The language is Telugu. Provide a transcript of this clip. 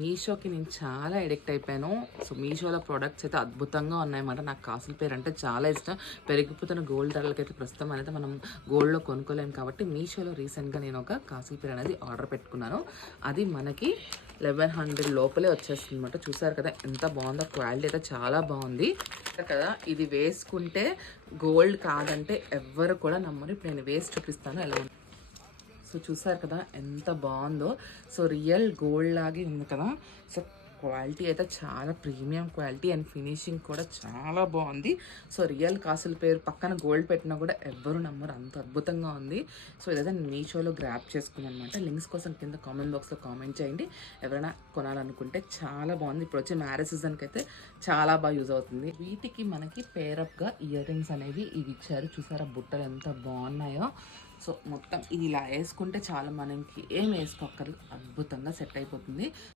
మీషోకి నేను చాలా ఎడిక్ట్ అయిపోయాను. సో మీషోలో ప్రొడక్ట్స్ అయితే అద్భుతంగా ఉన్నాయన్నమాట. నాకు కాసుల పేరు అంటే చాలా ఇష్టం. పెరిగిపోతున్న గోల్డ్ ధరలకైతే ప్రస్తుతం అనేది మనం గోల్డ్లో కొనుక్కోలేము కాబట్టి మీషోలో రీసెంట్గా నేను ఒక కాసుల పేరు అనేది ఆర్డర్ పెట్టుకున్నాను. అది మనకి 1100 లోపలే వచ్చేస్తుంది అనమాట. చూసారు కదా ఎంత బాగుందో, క్వాలిటీ అయితే చాలా బాగుంది కదా. ఇది వేసుకుంటే గోల్డ్ కాదంటే ఎవ్వరు కూడా నమ్మరు. ఇప్పుడు నేను వేసి చూపిస్తాను ఎలా ఉంది. సో చూసారు కదా ఎంత బాగుందో. సో రియల్ గోల్డ్ లాగే ఉంది కదా. సో క్వాలిటీ అయితే చాలా ప్రీమియం క్వాలిటీ అండ్ ఫినిషింగ్ కూడా చాలా బాగుంది. సో రియల్ కాసుల పేరు పక్కన గోల్డ్ పెట్టినా కూడా ఎవ్వరు నమ్మరు, అంత అద్భుతంగా ఉంది. సో ఇదైతే నేను మీషోలో గ్రాప్ చేసుకున్నాను అనమాట. లింక్స్ కోసం కింద కామెంట్ బాక్స్లో కామెంట్ చేయండి ఎవరైనా కొనాలనుకుంటే. చాలా బాగుంది. ఇప్పుడు వచ్చే మ్యారేజ్ సీజన్కి అయితే చాలా బాగా యూజ్ అవుతుంది. వీటికి మనకి పేరప్గా ఇయర్ రింగ్స్ అనేవి ఇవి ఇచ్చారు. చూసారా బుట్టలు ఎంత బాగున్నాయో. సో మొత్తం ఇది ఇలా వేసుకుంటే చాలా, మనకి ఏం వేసుకోక్కర్లేదు, అద్భుతంగా సెట్ అయిపోతుంది.